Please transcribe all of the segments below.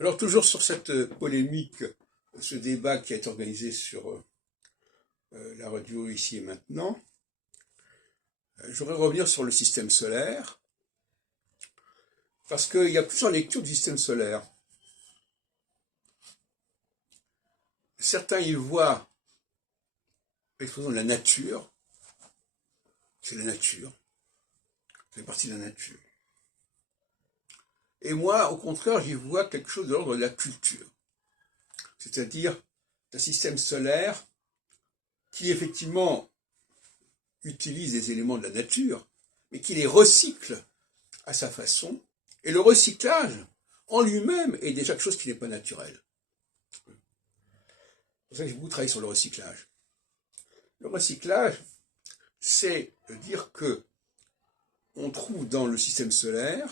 Alors toujours sur cette polémique, ce débat qui a été organisé sur la radio ici et maintenant, je voudrais revenir sur le système solaire, parce qu'il y a plusieurs lectures du système solaire. Certains y voient l'explosion de la nature, c'est la nature, ça fait partie de la nature. Et moi, au contraire, j'y vois quelque chose de l'ordre de la culture, c'est-à-dire un système solaire qui effectivement utilise des éléments de la nature, mais qui les recycle à sa façon, et le recyclage en lui-même est déjà quelque chose qui n'est pas naturel. C'est pour ça que j'ai beaucoup travaillé sur le recyclage. Le recyclage, c'est dire que on trouve dans le système solaire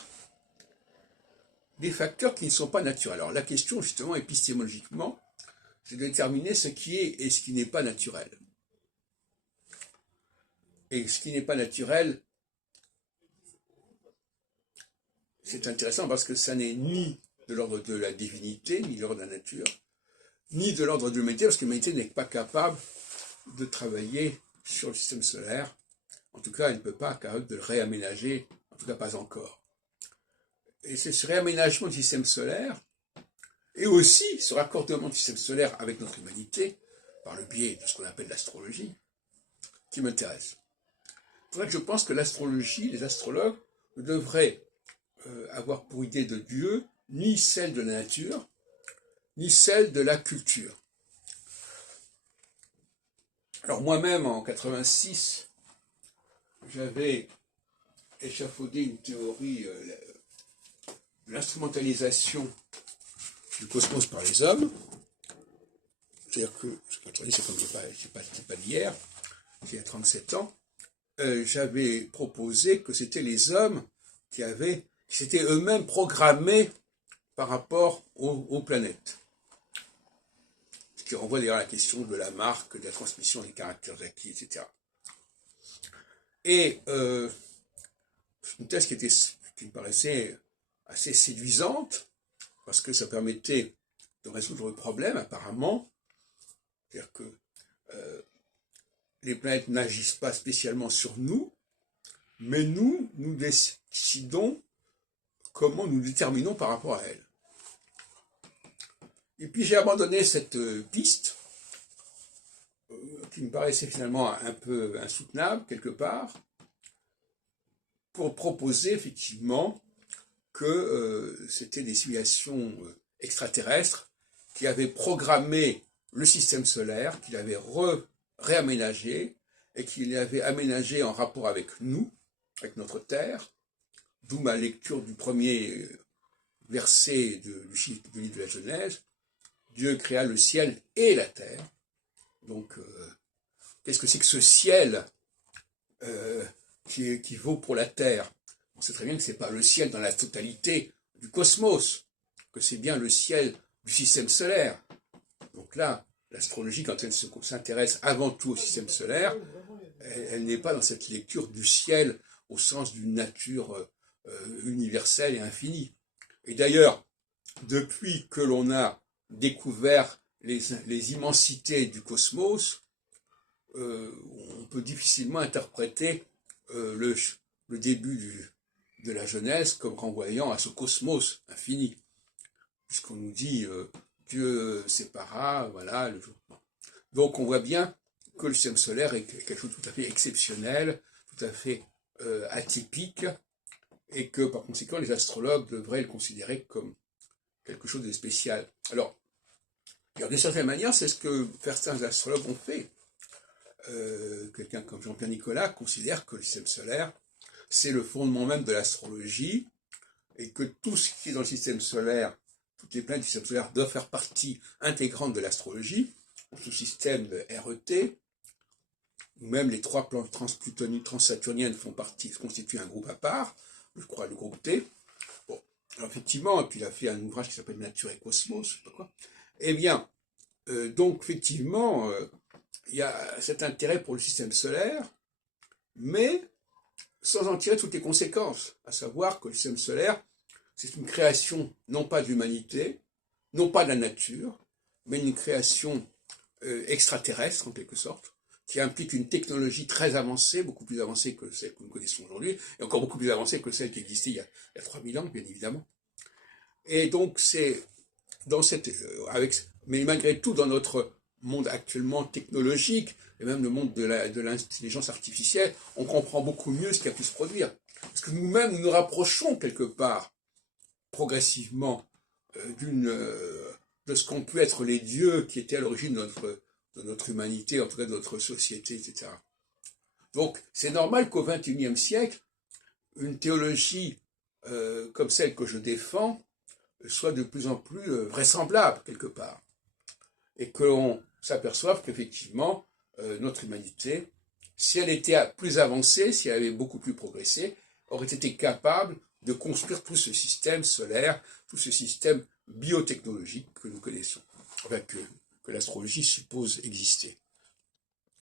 des facteurs qui ne sont pas naturels. Alors la question, justement, épistémologiquement, c'est de déterminer ce qui est et ce qui n'est pas naturel. Et ce qui n'est pas naturel, c'est intéressant parce que ça n'est ni de l'ordre de la divinité, ni de l'ordre de la nature, ni de l'ordre de l'humanité, parce que l'humanité n'est pas capable de travailler sur le système solaire. En tout cas, elle ne peut pas être capable de le réaménager, en tout cas pas encore. Et c'est ce réaménagement du système solaire, et aussi ce raccordement du système solaire avec notre humanité, par le biais de ce qu'on appelle l'astrologie, qui m'intéresse. C'est vrai que je pense que l'astrologie, les astrologues, ne devraient avoir pour idée de Dieu ni celle de la nature, ni celle de la culture. Alors moi-même, en 86, j'avais échafaudé une théorie de l'instrumentalisation du cosmos par les hommes. C'est-à-dire que, c'est comme c'est pas d'hier, c'est il y a 37 ans, j'avais proposé que c'était les hommes qui s'étaient eux-mêmes programmés par rapport aux planètes. Ce qui renvoie d'ailleurs à la question de la marque, de la transmission des caractères acquis, etc. Et une thèse qui me paraissait assez séduisante, parce que ça permettait de résoudre le problème, apparemment. C'est-à-dire que les planètes n'agissent pas spécialement sur nous, mais nous décidons comment nous déterminons par rapport à elles. Et puis j'ai abandonné cette piste, qui me paraissait finalement un peu insoutenable, quelque part, pour proposer effectivement que c'était des civilisations extraterrestres qui avaient programmé le système solaire, qui l'avaient réaménagé, et qui l'avaient aménagé en rapport avec nous, avec notre Terre, d'où ma lecture du premier verset du livre de la Genèse. Dieu créa le ciel et la terre. Donc, qu'est-ce que c'est que ce ciel qui vaut pour la terre? On sait très bien que ce n'est pas le ciel dans la totalité du cosmos, que c'est bien le ciel du système solaire. Donc là, l'astrologie, quand elle s'intéresse avant tout au système solaire, elle n'est pas dans cette lecture du ciel au sens d'une nature universelle et infinie. Et d'ailleurs, depuis que l'on a découvert les immensités du cosmos, on peut difficilement interpréter le début de la Genèse comme renvoyant à ce cosmos infini, puisqu'on nous dit Dieu sépara, voilà, le jour. Donc on voit bien que le système solaire est quelque chose de tout à fait exceptionnel, tout à fait atypique, et que par conséquent les astrologues devraient le considérer comme quelque chose de spécial. Alors, de certaine manière, c'est ce que certains astrologues ont fait. Quelqu'un comme Jean-Pierre Nicolas considère que le système solaire, c'est le fondement même de l'astrologie, et que tout ce qui est dans le système solaire, toutes les planètes du système solaire doivent faire partie intégrante de l'astrologie, ce système de RET, ou même les trois planètes transsaturniennes constituent un groupe à part, je crois le groupe T. Bon, alors effectivement, et puis il a fait un ouvrage qui s'appelle Nature et Cosmos, je sais pas quoi. Eh bien, donc effectivement, il y a cet intérêt pour le système solaire, mais sans en tirer toutes les conséquences, à savoir que le système solaire, c'est une création non pas de l'humanité, non pas de la nature, mais une création extraterrestre en quelque sorte, qui implique une technologie très avancée, beaucoup plus avancée que celle que nous connaissons aujourd'hui, et encore beaucoup plus avancée que celle qui existait il y a 3000 ans, bien évidemment. Et donc c'est dans cette, mais malgré tout dans notre monde actuellement technologique, et même le monde de l'intelligence artificielle, on comprend beaucoup mieux ce qui a pu se produire. Parce que nous-mêmes, nous nous rapprochons quelque part, progressivement, de ce qu'ont pu être les dieux qui étaient à l'origine de notre humanité, en tout cas de notre société, etc. Donc, c'est normal qu'au XXIe siècle, une théologie comme celle que je défends soit de plus en plus vraisemblable, quelque part. Et qu'on s'aperçoive qu'effectivement, notre humanité, si elle était plus avancée, si elle avait beaucoup plus progressé, aurait été capable de construire tout ce système solaire, tout ce système biotechnologique que nous connaissons, enfin que l'astrologie suppose exister.